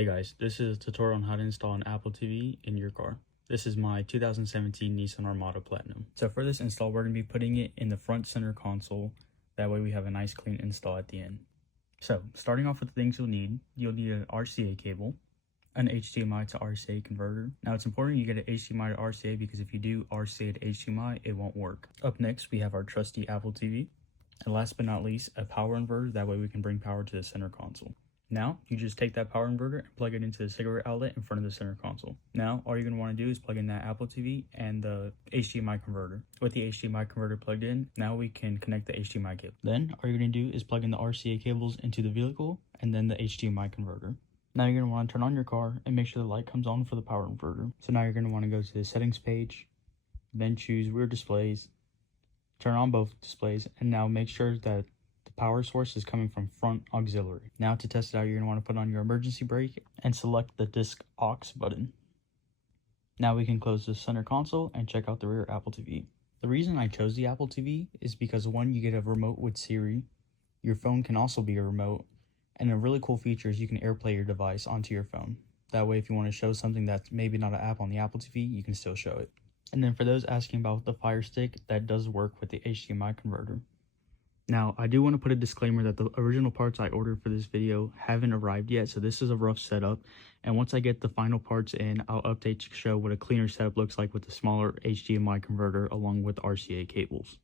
Hey guys, this is a tutorial on how to install an Apple TV in your car. This is my 2017 Nissan Armada Platinum. So for this install, we're going to be putting it in the front center console. That way we have a nice clean install at the end. So starting off with the things you'll need an RCA cable, an HDMI to RCA converter. Now it's important you get an HDMI to RCA because if you do RCA to HDMI, it won't work. Up next, we have our trusty Apple TV. And last but not least, a power inverter. That way we can bring power to the center console. Now, you just take that power inverter and plug it into the cigarette outlet in front of the center console. Now, all you're going to want to do is plug in that Apple TV and the HDMI converter. With the HDMI converter plugged in, now we can connect the HDMI cable. Then, all you're going to do is plug in the RCA cables into the vehicle and then the HDMI converter. Now you're going to want to turn on your car and make sure the light comes on for the power inverter. So now you're going to want to go to the settings page, then choose rear displays, turn on both displays, and now make sure that the power source is coming from front auxiliary. Now to test it out, you're going to want to put on your emergency brake and select the disc aux button. Now we can close the center console and check out the rear Apple TV. The reason I chose the Apple TV is because one, you get a remote with Siri. Your phone can also be a remote. And a really cool feature is you can AirPlay your device onto your phone. That way if you want to show something that's maybe not an app on the Apple TV, you can still show it. And then for those asking about the Fire Stick, that does work with the HDMI converter. Now, I do want to put a disclaimer that the original parts I ordered for this video haven't arrived yet, so this is a rough setup. And once I get the final parts in, I'll update to show what a cleaner setup looks like with the smaller HDMI converter along with RCA cables.